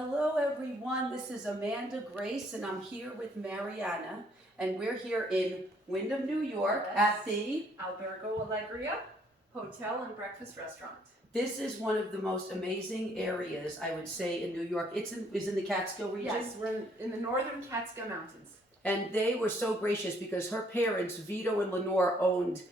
Hello everyone, this is Amanda Grace and I'm here with Mariana and we're here in Windham, New York at the ALBERGO ALLEGRIA Hotel and Breakfast Restaurant. This is one of the most amazing areas, I would say, in New York. It's in the Catskill region? Yes, we're in the northern Catskill Mountains. And they were so gracious because her parents, Vito and Lenore, owned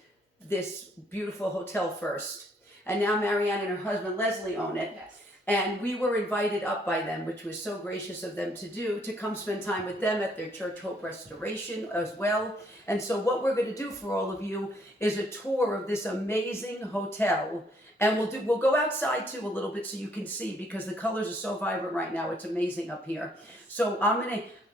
this beautiful hotel first. And now Mariana and her husband Leslie own it. Yes. And we were invited up by them, which was so gracious of them to do, to come spend time with them at their Church Hope Restoration as well. And so what we're going to do for all of you is a tour of this amazing hotel. And we'll go outside too a little bit so you can see, because the colors are so vibrant right now. It's amazing up here. So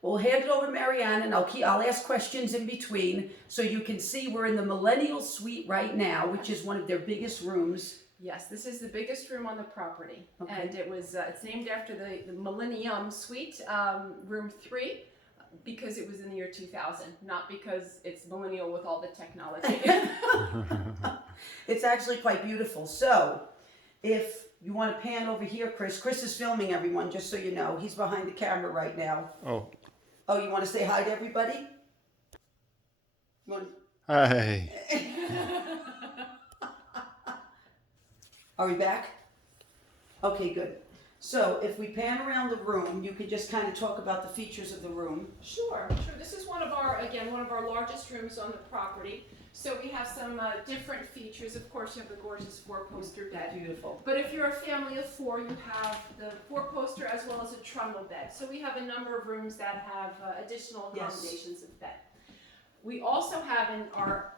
we'll hand it over to Mariana, and I'll ask questions in between so you can see we're in the Millennial Suite right now, which is one of their biggest rooms. Yes, this is the biggest room on the property, Okay. and it's named after the Millennium Suite, room 3, because it was in the year 2000, not because it's millennial with all the technology. It's actually quite beautiful. So, if you want to pan over here, Chris is filming everyone, just so you know. He's behind the camera right now. Oh, You want to say hi to everybody? hi. Are we back? Okay, good. So if we pan around the room, you could just kind of talk about the features of the room. Sure. This is one of our largest rooms on the property. So we have some different features. Of course, you have the gorgeous 4-poster bed. Beautiful. But if you're a family of 4, you have the 4-poster as well as a trundle bed. So we have a number of rooms that have additional accommodations of bed. We also have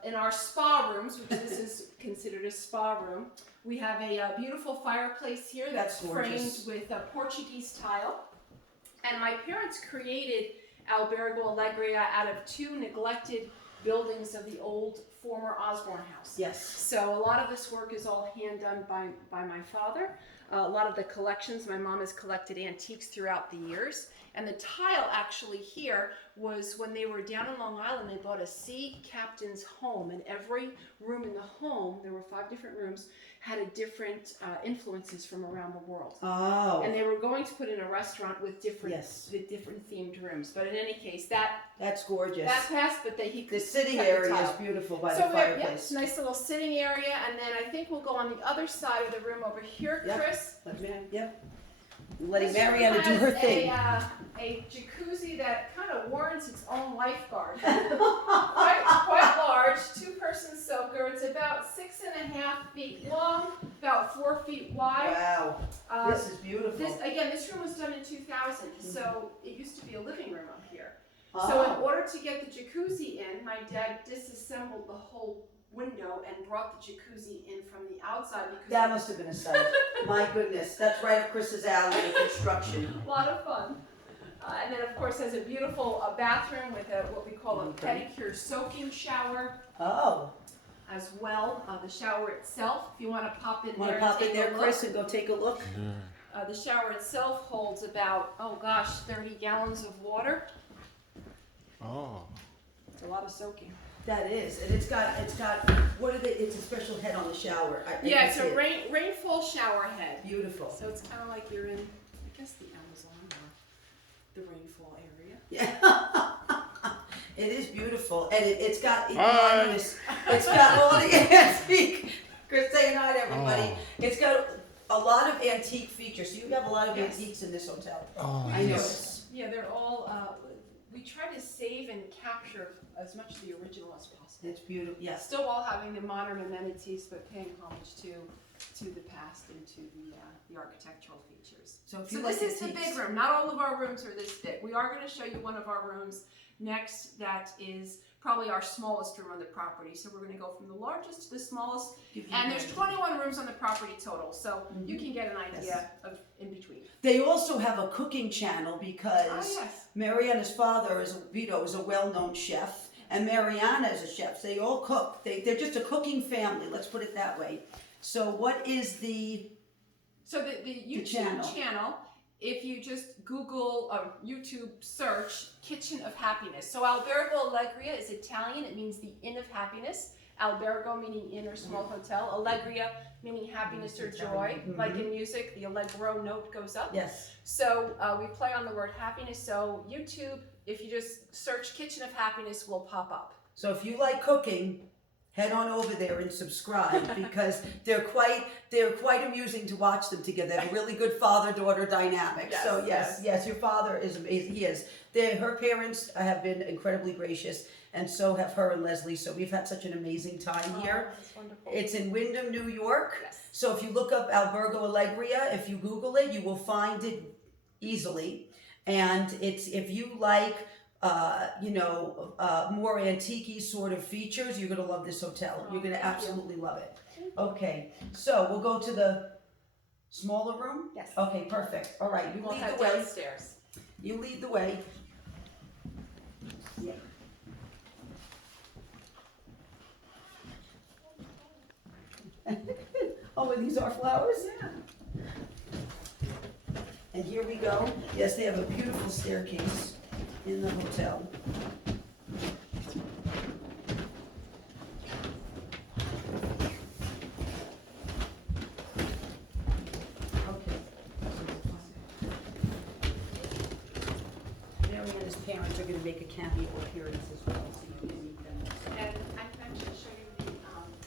in our spa rooms, which this is considered a spa room, we have a beautiful fireplace here that's framed with a Portuguese tile. And my parents created ALBERGO ALLEGRIA out of 2 neglected buildings of the old former Osborne house. Yes. So a lot of this work is all hand done by my father. A lot of the collections, my mom has collected antiques throughout the years. And the tile actually here was when they were down in Long Island, they bought a sea captain's home, and every room in the home, there were 5 different rooms, had a different influences from around the world. Oh. And they were going to put in a restaurant with different Yes. with different themed rooms. But in any case, That's gorgeous. that passed, but The sitting kept the area is tile. beautiful by So the fireplace. yeah, nice little sitting area, and then I think we'll go on the other side of the room over here, Yep. Chris. Letting This room Mariana do her has thing. A jacuzzi that kind of warrants its own lifeguard. quite large, 2-person soaker. It's about 6.5 feet long, about 4 feet wide. Wow. This is beautiful. This room was done in 2000, so it used to be a living room up here. Oh. So in order to get the jacuzzi in, my dad disassembled the whole window and brought the jacuzzi in from the outside because That must have been a sight. My goodness, that's right up Chris's alley in construction. a lot of fun. And then of course has a beautiful bathroom with what we call a pedicure soaking shower Oh. as well. The shower itself, if you want to pop in Want there to pop and in take there, a Chris, look. and go take a look? The shower itself holds about 30 gallons of water. Oh. It's a lot of soaking. That is, and it's got it's a special head on the shower. I Yeah, can it's see a it. rainfall shower head. Beautiful. So it's kind of like you're in, I guess, the Amazon or the rainfall area. Yeah. It is beautiful, and it's got Hi. it's got all the antique. Chris, say hi to everybody. Oh. It's got a lot of antique features. So you have a lot of Yes. antiques in this hotel. Oh, I yes. noticed. Yeah, they're all, we try to save and capture as much of the original as possible. It's beautiful. Yes. Still while having the modern amenities, but paying homage to the past and to the architectural features. So if So you this like is the antiques- big room. Not all of our rooms are this big. We are going to show you one of our rooms next that is probably our smallest room on the property. So we're going to go from the largest to the smallest. Give you And there's an 21 rooms on the property total, so you can get an idea Yes. of in between. They also have a cooking channel because Oh, yes. Mariana's father, Vito, is a well-known chef, and Mariana is a chef. They all cook. They're just a cooking family, let's put it that way. So what is the... So the YouTube channel, if you just Google or YouTube search Kitchen of Happiness. So ALBERGO ALLEGRIA is Italian. It means the Inn of Happiness. ALBERGO meaning inn or small hotel. ALLEGRIA meaning happiness or joy. Like in music, the allegro note goes up. Yes. So we play on the word happiness. So YouTube, if you just search Kitchen of Happiness, will pop up. So if you like cooking, head on over there and subscribe because they're quite amusing to watch them together. They have a really good father-daughter dynamic. Yes, So yes, your father is amazing. He is. Her parents have been incredibly gracious, and so have her and Leslie. So we've had such an amazing time here. That's wonderful. It's in Windham, New York. Yes. So if you look up ALBERGO ALLEGRIA, if you Google it, you will find it easily. And it's if you like more antique-y sort of features, you're gonna love this hotel. You're gonna absolutely love it. Okay, so we'll go to the smaller room? Yes. Okay, perfect. All right, you We'll lead head the way. downstairs. You lead the way. Yeah. Oh, and these are flowers? Yeah. And here we go. Yes, they have a beautiful staircase in the hotel. Okay. Mariana's parents are going to make a cameo appearance as well, so you can meet them. And I can actually show you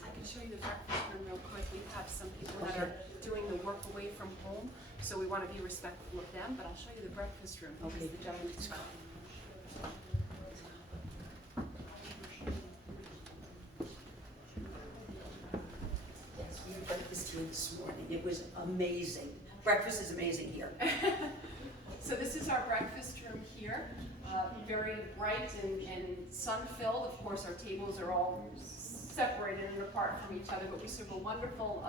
I can show you the breakfast room real quick. We have some people that are doing the work away from home, so we want to be respectful of them, but I'll show you the breakfast room. Okay. Because the gentleman is fine. Yes, we had breakfast here this morning. It was amazing. Breakfast is amazing here. So this is our breakfast room here, very bright and sun-filled. Of course, our tables are all separated and apart from each other, but we serve a wonderful,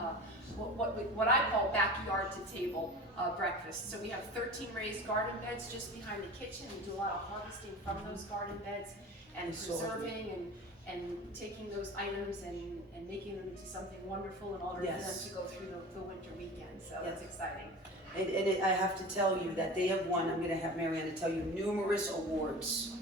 what I call backyard to table breakfast. So we have 13 raised garden beds just behind the kitchen. We do a lot of harvesting from those garden beds and preserving and taking those items and making them into something wonderful in order for them to go through the winter weekend. So that's exciting. And I have to tell you that they have won, I'm going to have Mariana tell you, numerous awards.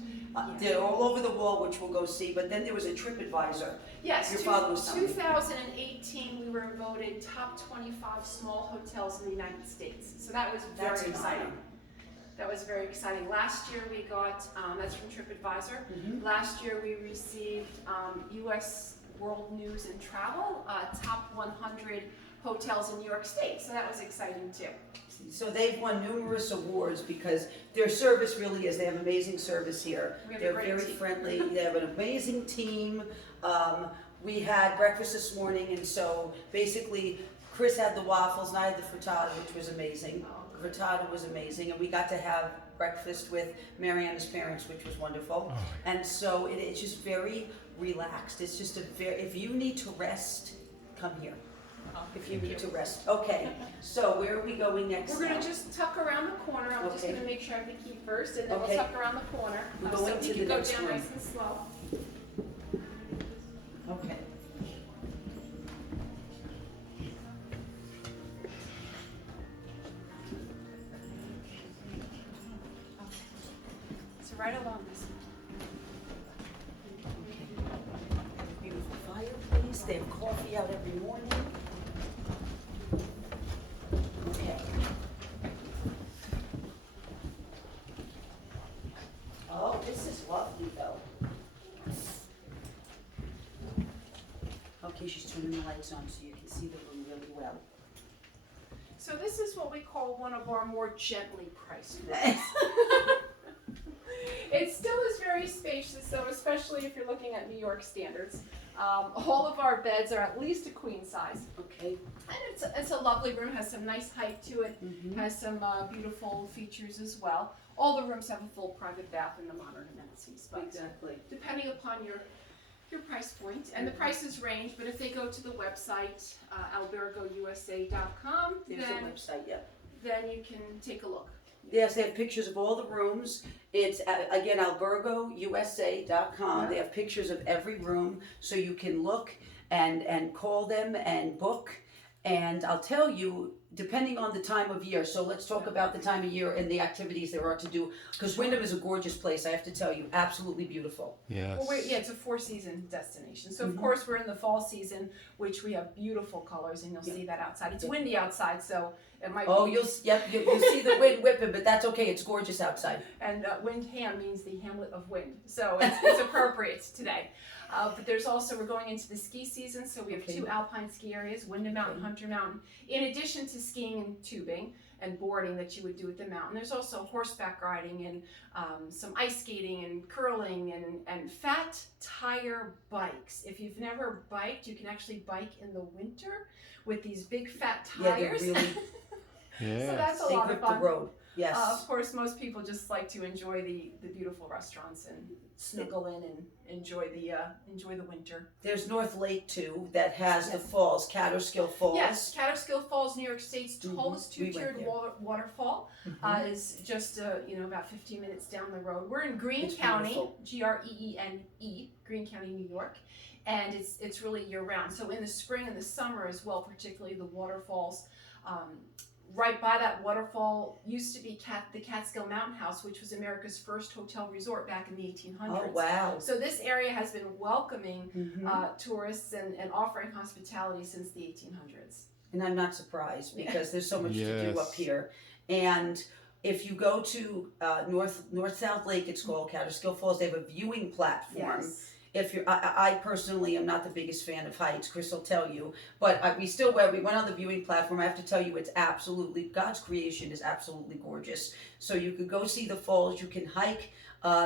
They're all over the wall, which we'll go see, but then there was a TripAdvisor. Yes, Your father was telling me. 2018 we were voted top 25 small hotels in the United States. So that was very That's exciting. exciting. That was very exciting. Last year we got, that's from TripAdvisor. Last year we received U.S. World News and Travel, top 100 hotels in New York State. So that was exciting too. So they've won numerous awards because their service really is, they have amazing service here. We have a They're great very team. friendly, they have an amazing team. We had breakfast this morning, and so basically Chris had the waffles and I had the frittata, which was amazing. The frittata was amazing, and we got to have breakfast with Mariana's parents, which was wonderful. And so it's just very relaxed. It's just if you need to rest, come here. If you need to rest. Okay, so where are we going next? We're going now? to just tuck around the corner. I'm just Okay. going to make sure I have the key first, and then Okay. we'll tuck around the corner. We're So going you to can the go next down room. nice and slow. Okay. So right along this. Beautiful fireplace. They have coffee out every morning. Okay. Oh, this is lovely though. Okay, she's turning the lights on so you can see the room really well. So this is what we call one of our more gently priced rooms. It still is very spacious, though, especially if you're looking at New York standards. All of our beds are at least a queen size. Okay. And it's a lovely room, has some nice height to it, has some beautiful features as well. All the rooms have a full private bath and the modern amenities, but Exactly. depending upon your price point, and the prices range, but if they go to the website, albergousa.com, There's a website, yep. then you can take a look. Yes, they have pictures of all the rooms. It's, again, albergousa.com. They have pictures of every room, so you can look and call them and book. And I'll tell you, depending on the time of year. So let's talk about the time of year and the activities there are to do. Because Windham is a gorgeous place, I have to tell you, absolutely beautiful. Yes. Well, it's a 4-season destination. So, of course, we're in the fall season, which we have beautiful colors, and you'll see that outside. It's windy outside, so it might Oh, be. you'll see the wind whipping, but that's okay. It's gorgeous outside. And Windham means the hamlet of wind, so it's appropriate today. But there's also, we're going into the ski season, so we have 2 alpine ski areas, Windham Mountain, Hunter Mountain. In addition to skiing and tubing and boarding that you would do at the mountain, there's also horseback riding and some ice skating and curling and fat tire bikes. If you've never biked, you can actually bike in the winter with these big fat tires. Yeah, they're really, Yeah. So that's a they lot of grip the fun. road. Yes. Of course, most people just like to enjoy the beautiful restaurants and snuggle in and enjoy the winter. There's North Lake too that has the falls, Catterskill Falls. Yes, Catterskill Falls, New York State's tallest We went two-tiered there. waterfall, is just about 15 minutes down the road. We're in Greene It's County, beautiful. Greene, Greene County, New York, and it's really year-round. So in the spring and the summer as well, particularly the waterfalls. Right by that waterfall used to be the Catskill Mountain House, which was America's first hotel resort back in the 1800s. Oh, wow. So this area has been welcoming Mhm. tourists and offering hospitality since the 1800s. And I'm not surprised because there's so much to do Yes. up here. And if you go to North-South Lake, it's called Catterskill Falls, they have a viewing platform. Yes. If you're, I personally am not the biggest fan of heights, Chris will tell you, but we went on the viewing platform. I have to tell you, it's absolutely, God's creation is absolutely gorgeous. So you could go see the falls, you can hike.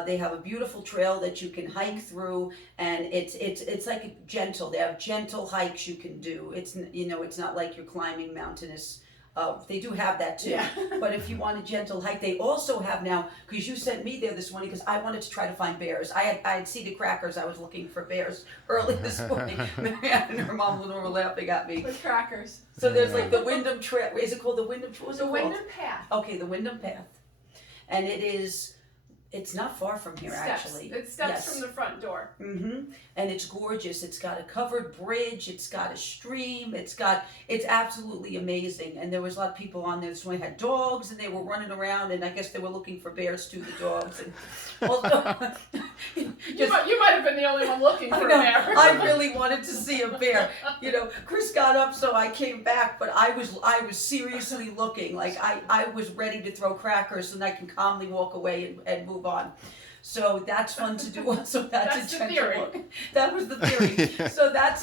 They have a beautiful trail that you can hike through, and it's like gentle. They have gentle hikes you can do. It's not like you're climbing mountainous. They do have that too. Yeah. But if you want a gentle hike, they also have now, because you sent me there this morning, because I wanted to try to find bears. I had seeded crackers. I was looking for bears early this morning. Mariana and her mom Lenore were laughing at me. With crackers. So there's like the Windham Trail. Is it called the Windham? What was it The called? Windham Path. Okay, the Windham Path, and it's not far from here actually. It steps Yes. from the front door. And it's gorgeous. It's got a covered bridge. It's got a stream. It's absolutely amazing. And there was a lot of people on there this morning had dogs, and they were running around, and I guess they were looking for bears too, the dogs. And also, You might have been the only one looking for a bear. I really wanted to see a bear. Chris got up, so I came back, but I was seriously looking. Like I was ready to throw crackers so that I can calmly walk away and move on. So that's fun to do. Also, that's a the gentle theory. walk. That was the theory. So that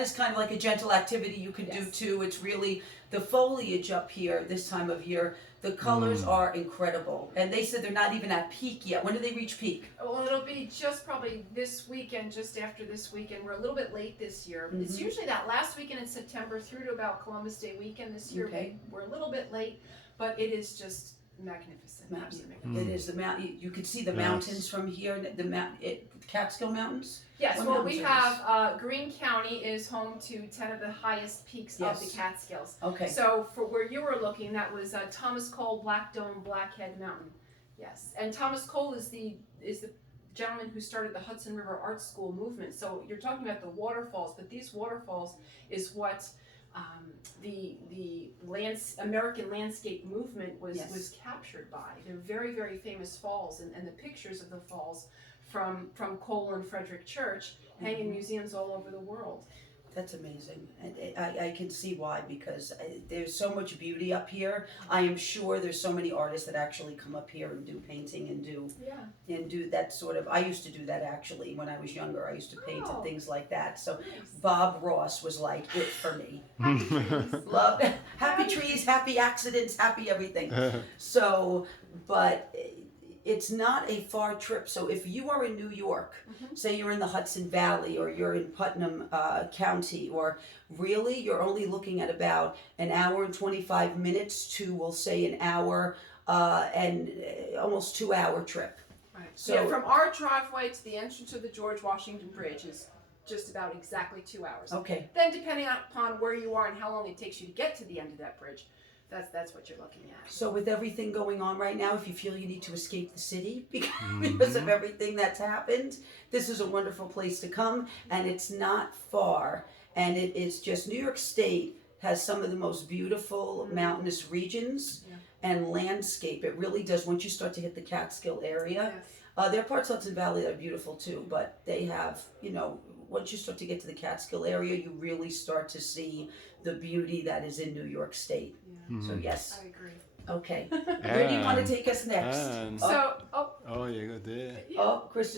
is kind of like a gentle activity you can do Yes. too. It's really the foliage up here this time of year. The colors are incredible, and they said they're not even at peak yet. When do they reach peak? Well, it'll be just probably this weekend, just after this weekend. We're a little bit late this year. It's usually that last weekend in September through to about Columbus Day weekend. This year Okay. we're a little bit late, but it is just magnificent. Absolutely magnificent. It is the mountain. You can see the Yes. mountains from here. The Catskill Mountains. Yes, What well, we mountains are have Greene County is home to 10 of the highest peaks of Yes. the Catskills. Okay. So for where you were looking, that was Thomas Cole Black Dome Blackhead Mountain. Yes, and Thomas Cole is the gentleman who started the Hudson River Art School movement. So you're talking about the waterfalls, but these waterfalls is what the American landscape movement was captured by. They're very, very famous falls, and the pictures of the falls from Cole and Frederick Church hang in museums all over the world. That's amazing. I can see why, because there's so much beauty up here. I am sure there's so many artists that actually come up here and do painting and do that sort of. I used to do that actually when I was younger. I used to paint and things like that. So Nice. Bob Ross was like it for me. Happy trees. Love happy trees, happy accidents, happy everything. So, but it's not a far trip. So if you are in New York, say you're in the Hudson Valley or you're in Putnam County, or really you're only looking at about an hour and 25 minutes to, we'll say, an hour and almost 2 hour trip. Right. So- So from our driveway to the entrance of the George Washington Bridge is just about exactly 2 hours. Okay. Then depending upon where you are and how long it takes you to get to the end of that bridge, that's what you're looking at. So with everything going on right now, if you feel you need to escape the city because of everything that's happened, this is a wonderful place to come, and it's not far, and it is just New York State has some of the most beautiful mountainous regions and landscape. It really does. Once you start to hit the Catskill area, there are parts of Hudson Valley that are beautiful too, but they have, you know, once you start to get to the Catskill area, you really start to see the beauty that is in New York State. So yes. I agree. Okay. Where do you want to And- take us next? and- So, Oh, you go there. Chris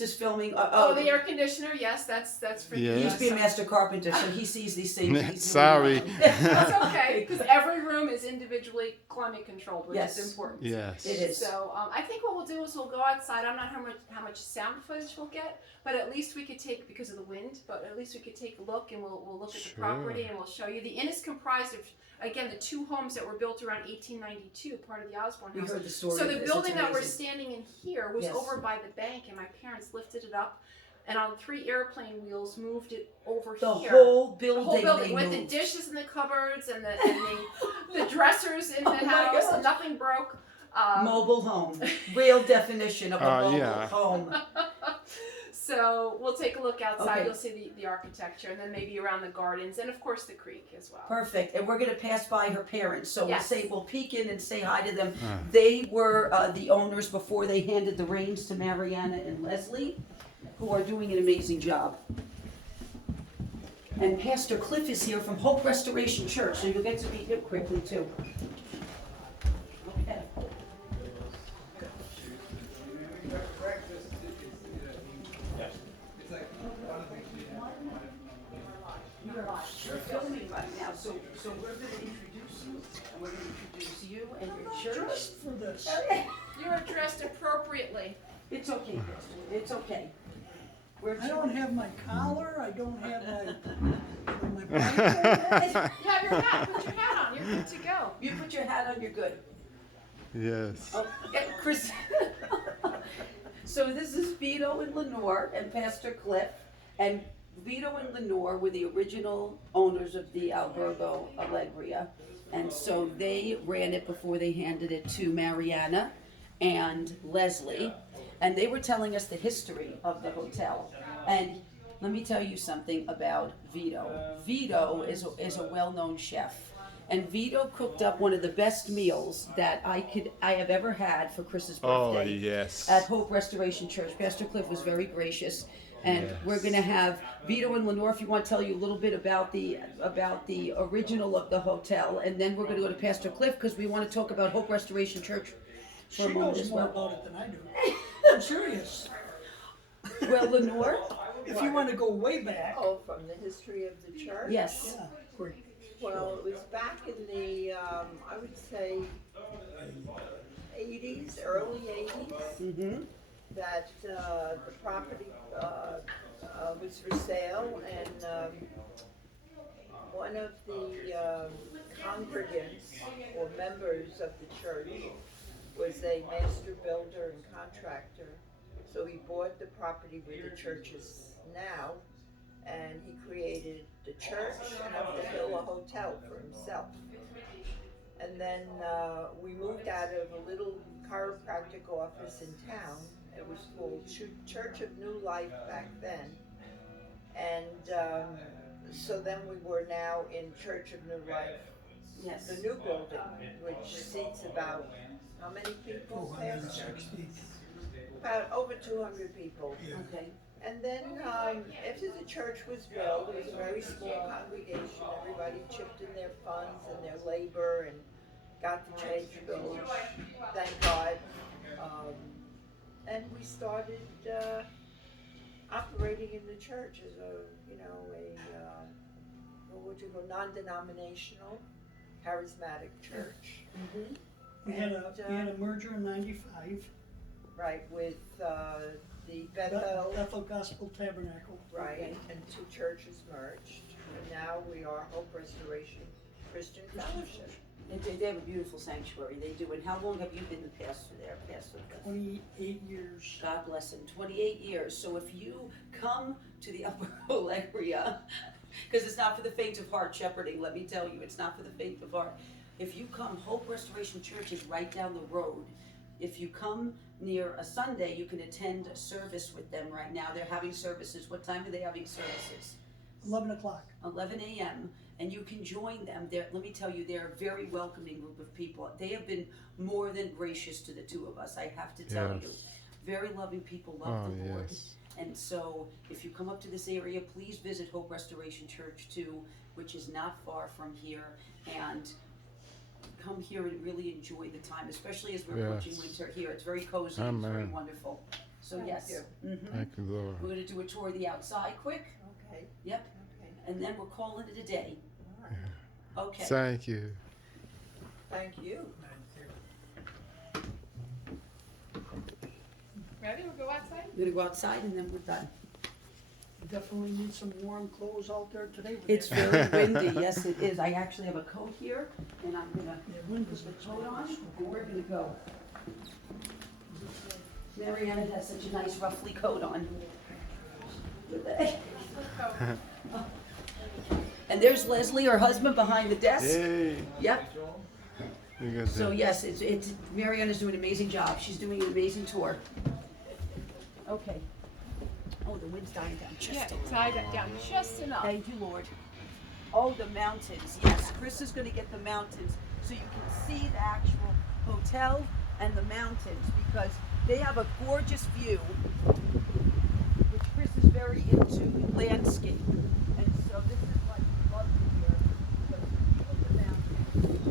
is filming. the air conditioner, yes, that's for Yeah. He's being a master carpenter, so he sees these things. He's Sorry. doing That's okay, because every room is individually climate controlled, which Yes. is important. Yes. It is. So I think what we'll do is we'll go outside. I don't know how much sound footage we'll get, but at least we could take, because of the wind, but at least we could take a look and we'll look at the property and we'll show you. The inn is comprised of, again, the two homes that were built around 1892, part of the Osborne We House. heard the story. So of the this. building It's that we're amazing. standing in here was Yes. over by the bank, and my parents lifted it up, and on 3 airplane wheels moved it over The here. whole The building. whole building they with moved. the dishes in the cupboards and the dressers in the Oh my house, gosh. and nothing broke. Mobile home. Real definition of a mobile yeah. home. So we'll take a look outside. Okay. You'll see the architecture, and then maybe around the gardens, and of course the creek as well. Perfect. And we're going to pass by her parents. So Yes. we'll peek in and say hi to them. Ah. They were the owners before they handed the reins to Mariana and Leslie, who are doing an amazing job. And Pastor Cliff is here from Hope Restoration Church, so you'll get to meet him quickly too. Okay. We're filming right now, so we're going to introduce you, and we're going to introduce you and your church. For this. You're dressed appropriately. It's okay, Pastor. It's okay. I don't have my collar, I don't have my Bible. You have your hat. Put your hat on. You're good to go. You put your hat on, you're good. Yes. Oh, yeah, Chris. So this is Vito and Lenore and Pastor Cliff. And Vito and Lenore were the original owners of the ALBERGO ALLEGRIA. And so they ran it before they handed it to Mariana and Leslie. And they were telling us the history of the hotel. And let me tell you something about Vito. Vito is a well-known chef. And Vito cooked up one of the best meals that I have ever had for Chris's Oh, birthday yes. at Hope Restoration Church. Pastor Cliff was very gracious. And we're going to have Vito and Lenore, if you want to tell you a little bit about the original of the hotel, and then we're going to go to Pastor Cliff because we want to talk about Hope Restoration Church for She a moment knows as more well. about it than I do. I'm serious. Well, Lenore, If you want to go way back, Oh, from the history of the church? yes, yeah, great. Well, it was back in the, I would say, 80s, early 80s, that the property was for sale, and one of the congregants or members of the church was a master builder and contractor. So he bought the property where the church is now, and he created the church and up the hill a hotel for himself. And then we moved out of a little chiropractic office in town. It was called Church of New Life back then. And so then we were now in Church of New Life, yes. the new building, which seats about, how many people? Pastor? 260. About over 200 people. Okay. And then after the church was built, it was a very small congregation. Everybody chipped in their funds and their labor and got the church built. Thank God. And we started operating in the church as what would you call, non-denominational, charismatic church. We had a merger in '95, Right, with the Bethel. Bethel Gospel Tabernacle. Right, and 2 churches merged, and now we are Hope Restoration Christian Fellowship. They have a beautiful sanctuary. They do. And how long have you been the pastor there, Pastor Cliff? 28 years. God bless him. 28 years. So if you come to the Upper ALLEGRIA, because it's not for the faint of heart, shepherding, let me tell you, it's not for the faint of heart. If you come, Hope Restoration Church is right down the road. If you come near a Sunday, you can attend a service with them right now. They're having services. What time are they having services? 11 o'clock. 11 a.m. and you can join them. Let me tell you, they're a very welcoming group of people. They have been more than gracious to the two of us, I have to tell you. Yes. Very loving people, love Oh, the Lord. yes. And so, if you come up to this area, please visit Hope Restoration Church too, which is not far from here. And come here and really enjoy the time, especially as we're approaching Yes. winter here. It's very cozy, it's very Amen. wonderful. So Thank yes, you. Thank you, Lord. we're gonna do a tour of the outside quick. Okay, Yep, okay, and then we're calling it a day. all right. Okay. Thank you. Thank you. Ready? We'll go outside? We're gonna go outside and then we're done. Definitely need some warm clothes out there today. with It's that. very windy, yes it is. I actually have a coat here, and I'm gonna Yeah, wind was put the coat on, and we're gonna go. Mariana has such a nice ruffly coat on. And there's Leslie, her husband, behind the desk. Yay. Yep. You got So that. yes, it's Mariana's doing an amazing job. She's doing an amazing tour. Okay. Oh, the wind's dying down just Yeah, a little. tie that down just enough. Thank you, Lord. Oh, the mountains, yes. Chris is gonna get the mountains so you can see the actual hotel and the mountains because they have a gorgeous view, which Chris is very into landscape. And so this is like lovely here because the view of the mountains.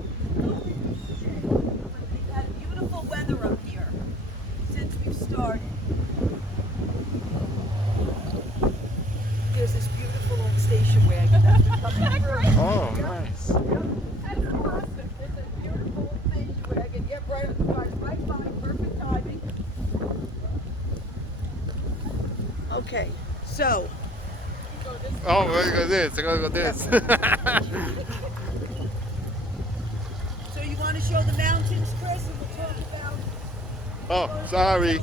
But they've had beautiful weather up here since we've started. There's this beautiful old station wagon that's been coming through. Oh, nice. That's awesome. It's a beautiful old station wagon. Yep, right on the cars. Right by, perfect timing. Okay, so Oh, look at this. Look at this. so you want to show the mountains, Chris, and we'll talk about. Oh, sorry.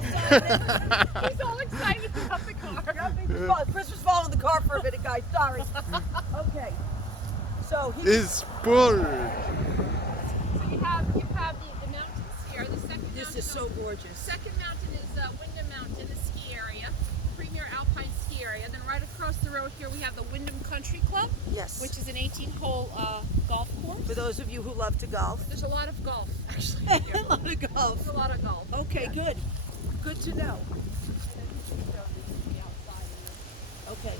He's all excited about the car. Chris was following the car for a minute, guys. Sorry. Okay. So he. It's full. So you have the mountains here. The second This mountain is so gorgeous. Second mountain is Windham Mountain, the ski area, premier alpine ski area. Then right across the road here we have the Windham Country Club, Yes. which is an 18-hole golf course. For those of you who love to golf. There's a lot of golf actually A here. lot of golf. There's a lot of golf. Okay, good. Good to know. Okay.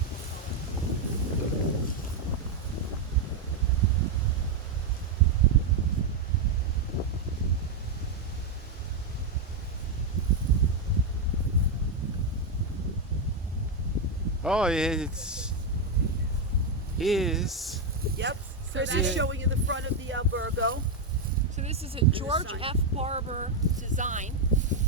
Oh, it's is. Yep. So Chris that's- is showing you the front of the ALBERGO. So this is a George sign. F. Barber design.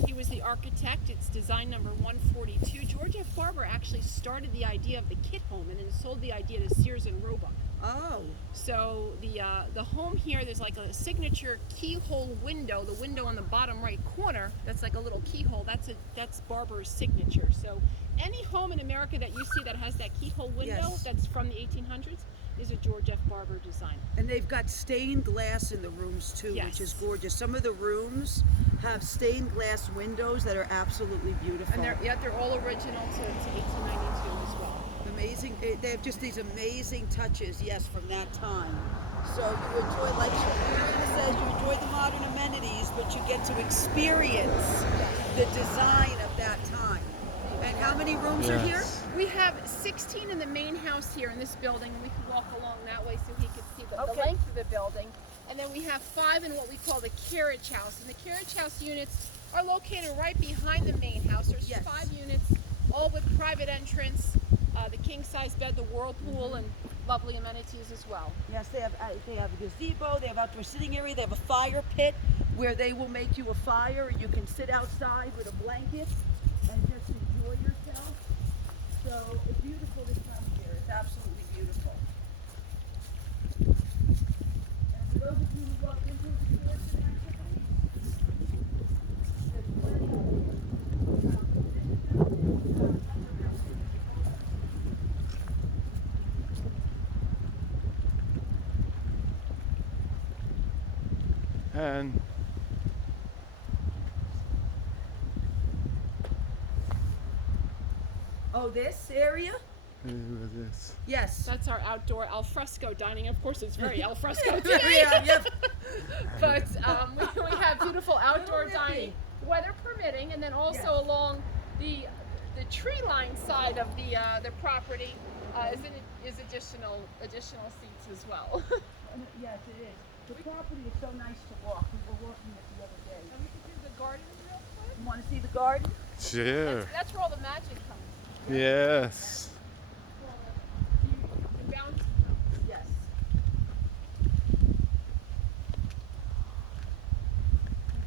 He was the architect. It's design number 142. George F. Barber actually started the idea of the kit home and then sold the idea to Sears and Roebuck. Oh. So the home here, there's like a signature keyhole window. The window on the bottom right corner, that's like a little keyhole. That's Barber's signature. So any home in America that you see that has that keyhole window, Yes. that's from the 1800s, is a George F. Barber design. And they've got stained glass in the rooms too, which is Yes. gorgeous. Some of the rooms have stained glass windows that are absolutely beautiful. And they're all original to 1892 as well. Amazing. They have just these amazing touches, yes, from that time. So you enjoy, like Mariana says, you enjoy the modern amenities, but you get to experience the design of that time. And how many rooms are here? Yes. We have 16 in the main house here in this building, and we can walk along that way so he can see the Okay. length of the building. And then we have 5 in what we call the Carriage House. And the Carriage House units are located right behind the main house. There's Yes. 5 units, all with private entrance, the king-size bed, the whirlpool, and lovely amenities as well. Yes, they have a gazebo, they have outdoor sitting area, they have a fire pit where they will make you a fire and you can sit outside with a blanket and just enjoy yourself. So it's beautiful this time of year. It's absolutely beautiful. And for those of you who love indoor sports and activities, there's plenty of And Oh, this area? Look at this. Yes. That's our outdoor al fresco dining. Of course, it's very al fresco today. Yeah, yep. But we have beautiful outdoor dining, weather permitting, and then also along the tree line side of the property is additional seats as well. Yes, it is. The property is so nice to walk. We were walking it the other day. And we can do the garden real quick. You want to see the garden? Sure. That's where all the magic comes. Yes. You bounce. Yes.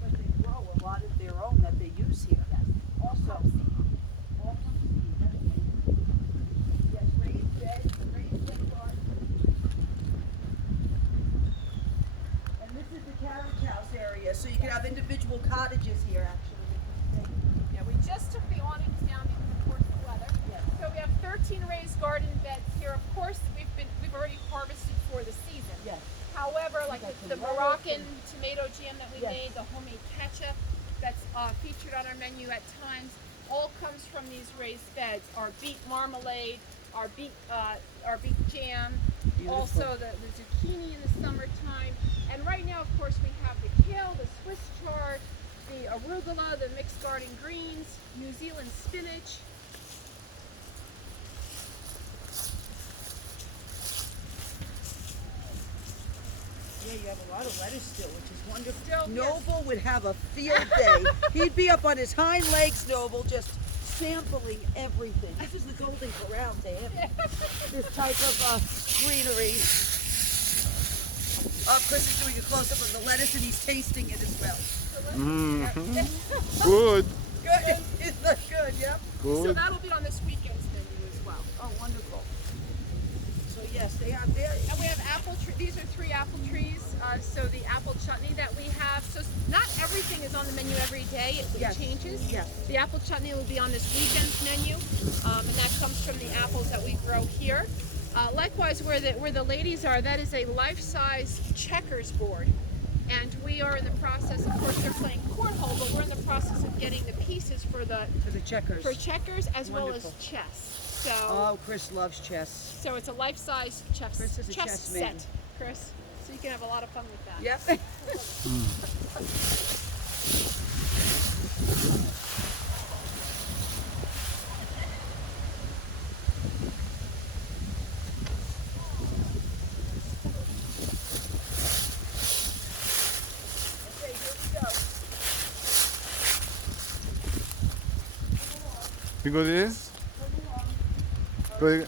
But they grow a lot of their own that they use here. Also, all from seed. That's amazing. Yes, raised beds, raised bed garden. And this is the Carriage House area, so you can have individual cottages here, actually. Yeah, we just took the awnings down because of course the weather. Yes. So we have 13 raised garden beds here. Of course, we've already harvested for the season. Yes. However, like got the tomatoes Moroccan tomato jam that we Yes. made, the homemade ketchup that's featured on our menu at times, all comes from these raised beds. Our beet marmalade, our beet jam, also the zucchini in the summertime. And right now, of course, we have the kale, the Swiss chard, the arugula, the mixed garden greens, New Zealand spinach. Yeah, you have a lot of lettuce still, which is wonderful. Still, yes. Noble would have a field day. He'd be up on his hind legs, Noble, just sampling everything. This is the golden corral to him. This type of greenery. Oh, Chris is doing a close-up of the lettuce and he's tasting it as well. Good. Good. Is that good? Yep. So Good. that'll be on this weekend's menu as well. Oh, wonderful. So yes, they are there. And we have apple trees. These are 3 apple trees. So the apple chutney that we have. So not everything is on the menu every day. It Yes. changes. Yes. The apple chutney will be on this weekend's menu, and that comes from the apples that we grow here. Likewise, where the ladies are, that is a life-size checkers board. And we are in the process, of course, they're playing cornhole, but we're in the process of getting the pieces for the checkers. checkers as well as Wonderful. chess. So. Oh, Chris loves chess. So it's a life-size chess Chris is a chess man. set, Chris. So you can have a lot of fun with that. Yep. Okay, here we go. You go this? Go,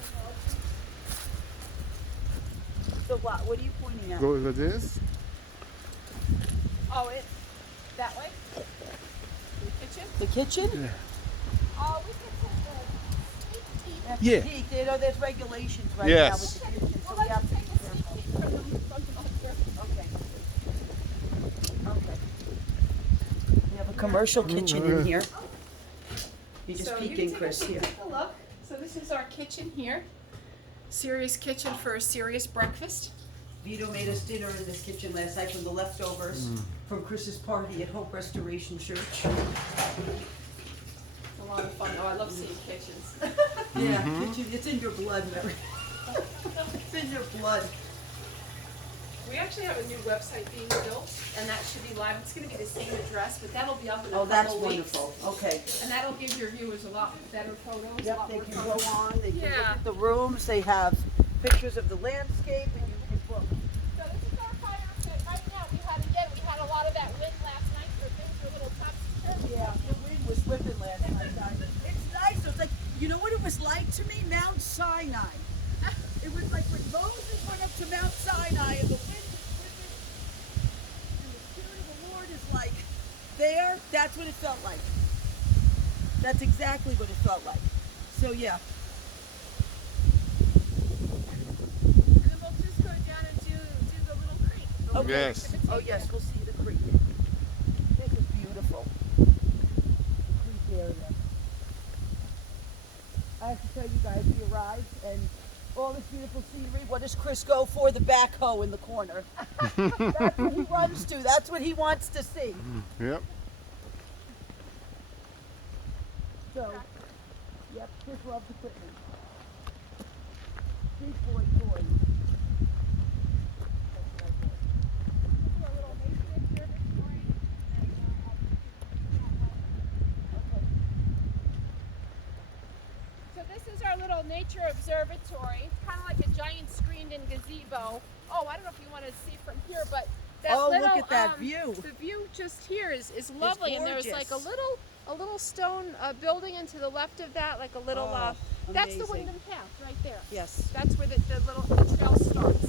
So what are you pointing at? go this? Oh, that way? The kitchen? The kitchen? Yeah. Oh, we can put the That's Yeah. peak. You know, there's regulations right Yes. now with the kitchen, so Well, we have let's to take be a sneak careful. peek from the Okay. Okay. We have a commercial kitchen in here. You're just So you peeking, can Chris, here. take a look. So this is our kitchen here. Serious kitchen for a serious breakfast. Vito made us dinner in this kitchen last night from the leftovers from Chris's party at Hope Restoration Church. It's a lot of fun. Oh, I love seeing kitchens. Yeah, kitchen, it's in your blood, Mary. It's in your blood. We actually have a new website being built, and that should be live. It's going to be the same address, but that'll be up in a Oh, that's couple weeks. wonderful. Okay. And that'll give your viewers a lot better photos. a Yep, lot they more can color. go on, they can look Yeah. at the rooms, they have pictures of the landscape, and you can book. So this is our fire pit. Right now, we had a lot of that wind last night, so things were a little topsy-turvy. Yeah, the wind was whipping last night, guys. It's nice. It was like, you know what it was like to me? Mount Sinai. It was like when Moses went up to Mount Sinai and the wind was whipping, and the Spirit of the Lord is like there. That's what it felt like. That's exactly what it felt like. So yeah. And then we'll just go down and do the little creek. The little Yes. exhibit Oh area. yes, we'll see the creek. This is beautiful. The creek area. I have to tell you guys, we arrived and all this beautiful scenery. What does Chris go for? The backhoe in the corner. That's what he runs to. That's what he wants to see. Yep. So, yep, Chris loves equipment. big boy toys. So this is our little Nature Observatory. It's kind of like a giant screened-in gazebo. Oh, I don't know if you want to see from here, but that Oh, little, look at that view. The view just here is lovely, and there's like gorgeous. a little stone building, and to the left of that, like a little. That's the amazing. Windham Path right there. Yes. That's where the trail starts.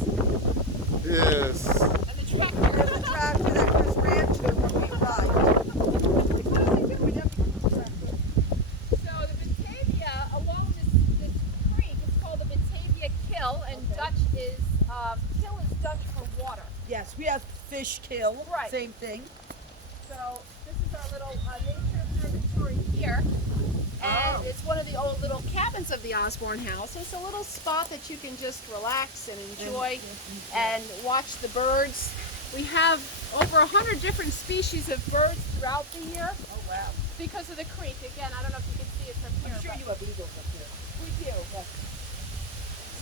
Yes. And the tractor. There's a tractor that Chris ran to when we arrived. So the Batavia, along this creek, is called the Batavia Kill, and Dutch is kill is Dutch for water. Yes, we have fish kill. Right. Same thing. So this is our little Nature Observatory here, and it's one of the old little cabins of the Osborne house. It's a little spot that you can just relax and enjoy and watch the birds. We have over 100 different species of birds throughout the year. Oh wow. Because of the creek. Again, I don't know if you can see it from here. I'm sure but you have eagles up here. we do. Yes.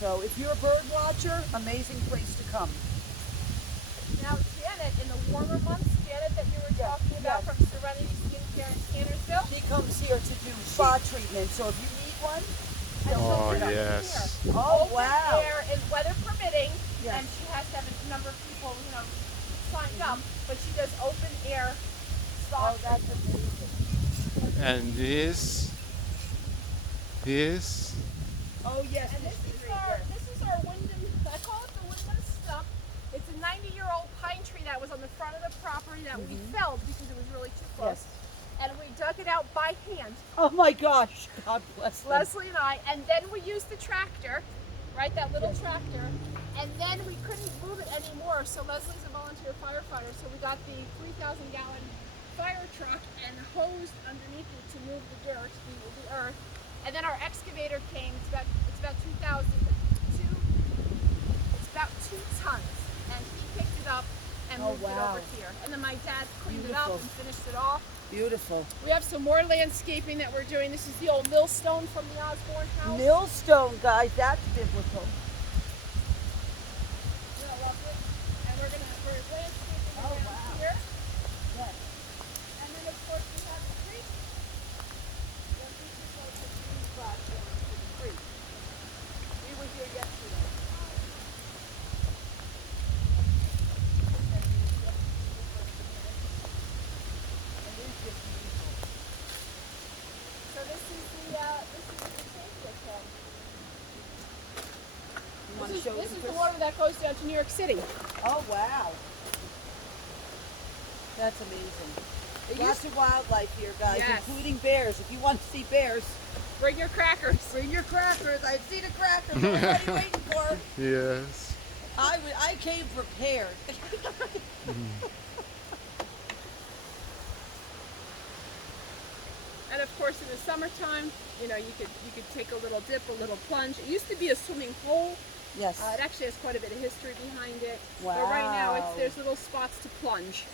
So if you're a bird watcher, amazing place to come. Now, Janet, in the warmer months, Janet, that you were talking about from Serenity Skincare in Tannersville, She comes here to do spa treatment, so if you need one, Oh, she's up yes. here. Oh, Open wow. air and weather permitting, Yes. and she has to have a number of people, signed up, but she does open air spa. oh, that's amazing. And this. Oh yes, And this is our Windham, I call it the Windham stump. It's a 90-year-old pine tree that was on the front of the property that we felled because it was really too close. Yes. And we dug it out by hand, Oh my gosh, God bless them. Leslie and I, and then we used the tractor, right, that little tractor, and then we couldn't move it anymore, so Leslie's a volunteer firefighter, so we got the 3,000-gallon fire truck and hosed underneath it to move the dirt, the earth, and then our excavator came. It's about 2 tons, and he picked it up and Oh, moved it wow. over here. And then my dad cleaned it up Beautiful. and finished it off. Beautiful. We have some more landscaping that we're doing. This is the old millstone from the Osborne house. Millstone, guys, that's biblical. Yeah, I love it. And we're landscaping Oh, around wow. here. Yes. And then of course we have the creek. The creek is like the green spot down to the creek. We were here yesterday. So this is the Batavia Kill. You want to show This them, is the Chris? water that goes down to New York City. Oh wow. That's amazing. It Lots of wildlife here, guys, Yes. including bears. If you want to see bears, Bring your crackers. bring your crackers. I see the crackers. What are you waiting for? Yes. I came prepared. And of course, in the summertime, you could take a little dip, a little plunge. It used to be a swimming hole. Yes. It actually has quite a bit of history behind it. Wow. But right now, there's little spots to plunge.